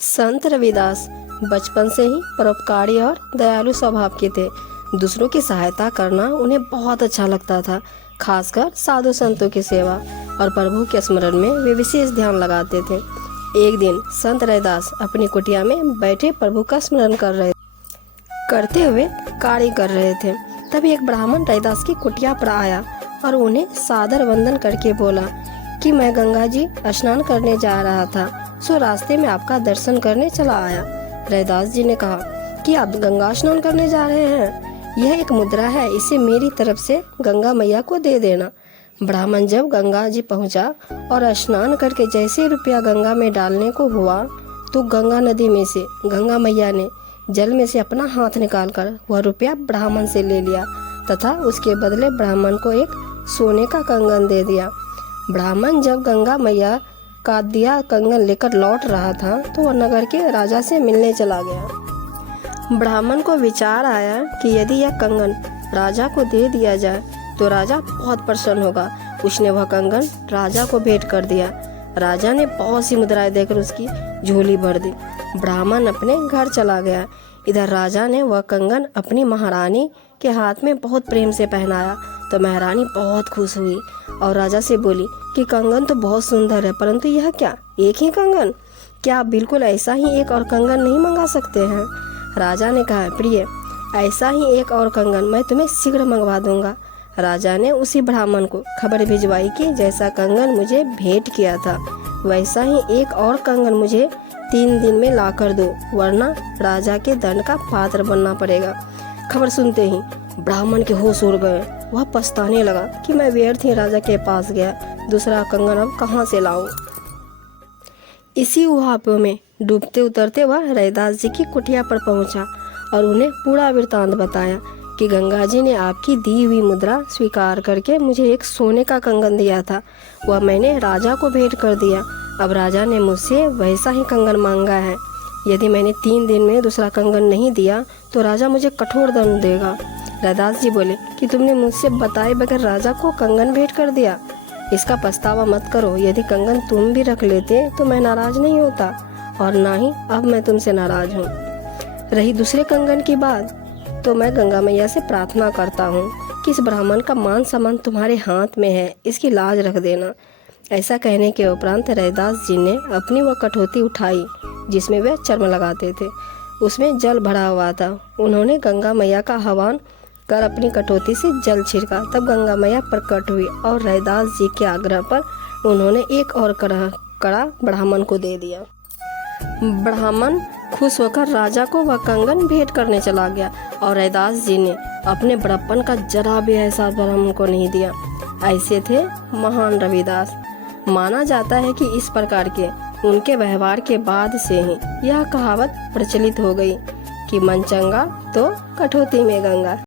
संत रविदास बचपन से ही परोपकारी और दयालु स्वभाव के थे। दूसरों की सहायता करना उन्हें बहुत अच्छा लगता था, खासकर साधु संतों की सेवा और प्रभु के स्मरण में वे विशेष ध्यान लगाते थे। एक दिन संत रविदास अपनी कुटिया में बैठे प्रभु का स्मरण करते हुए कार्य कर रहे थे। तभी एक ब्राह्मण रविदास की कुटिया पर आया और उन्हें सादर वंदन करके बोला कि मैं गंगा जी स्नान करने जा रहा था, सो रास्ते में आपका दर्शन करने चला आया। रविदास जी ने कहा कि आप गंगा स्नान करने जा रहे हैं, यह एक मुद्रा है, इसे मेरी तरफ से गंगा मैया को दे देना। ब्राह्मण जब गंगा जी पहुंचा और स्नान करके जैसे रुपया गंगा में डालने को हुआ तो गंगा नदी में से गंगा मैया ने जल में से अपना हाथ निकालकर वह रुपया ब्राह्मण से ले लिया तथा उसके बदले ब्राह्मण को एक सोने का कंगन दे दिया। ब्राह्मण जब गंगा मैया का दिया कंगन लेकर लौट रहा था तो वह नगर के राजा से मिलने चला गया। ब्राह्मण को विचार आया कि यदि यह कंगन राजा को दे दिया जाए तो राजा बहुत प्रसन्न होगा। उसने वह कंगन राजा को भेंट कर दिया। राजा ने बहुत सी मुद्राएं देकर उसकी झोली भर दी। ब्राह्मण अपने घर चला गया। इधर राजा ने वह कंगन अपनी महारानी के हाथ में बहुत प्रेम से पहनाया तो महारानी बहुत खुश हुई और राजा से बोली कि कंगन तो बहुत सुंदर है, परंतु यह क्या, एक ही कंगन? क्या आप बिल्कुल ऐसा ही एक और कंगन नहीं मंगा सकते हैं? राजा ने कहा, प्रिय, ऐसा ही एक और कंगन मैं तुम्हें शीघ्र मंगवा दूंगा। राजा ने उसी ब्राह्मण को खबर भिजवाई कि जैसा कंगन मुझे भेंट किया था वैसा ही एक और कंगन मुझे 3 दिन में ला कर दो, वरना राजा के दंड का पात्र बनना पड़ेगा। खबर सुनते ही ब्राह्मण के होश उड़ गए। वह पछताने लगा कि मैं व्यर्थ ही राजा के पास गया, दूसरा कंगन अब कहाँ से लाऊं। इसी उहापों में डूबते उतरते वह रविदास जी की कुटिया पर पहुंचा और उन्हें पूरा वृतांत बताया कि गंगा जी ने आपकी दी हुई मुद्रा स्वीकार करके मुझे एक सोने का कंगन दिया था, वह मैंने राजा को भेंट कर दिया। अब राजा ने मुझसे वैसा ही कंगन मांगा है। यदि मैंने 3 दिन में दूसरा कंगन नहीं दिया तो राजा मुझे कठोर दंड देगा। रविदास जी बोले कि तुमने मुझसे बताए बगैर राजा को कंगन भेंट कर दिया, इसका पछतावा मत करो। यदि कंगन तुम भी रख लेते तो मैं नाराज नहीं होता और ना ही अब मैं तुमसे नाराज हूँ। रही दूसरे कंगन की बात, तो मैं गंगा मैया से प्रार्थना करता हूँ कि इस ब्राह्मण का मान सम्मान तुम्हारे हाथ में है, इसकी लाज रख देना। ऐसा कहने के उपरांत रविदास जी ने अपनी वह कठौती उठाई जिसमें वे चर्म लगाते थे, उसमें जल भरा हुआ था। उन्होंने गंगा मैया का आह्वान कर अपनी कटौती से जल छिड़का। तब गंगा मैया प्रकट हुई और रविदास जी के आग्रह पर उन्होंने एक और कड़ा ब्राह्मण को दे दिया। ब्राह्मण खुश होकर राजा को वह कंगन भेंट करने चला गया और रविदास जी ने अपने बड़प्पन का जरा भी एहसास ब्राह्मण को नहीं दिया। ऐसे थे महान रविदास। माना जाता है कि इस प्रकार के उनके व्यवहार के बाद से ही यह कहावत प्रचलित हो गई कि मन चंगा तो कठौती में गंगा।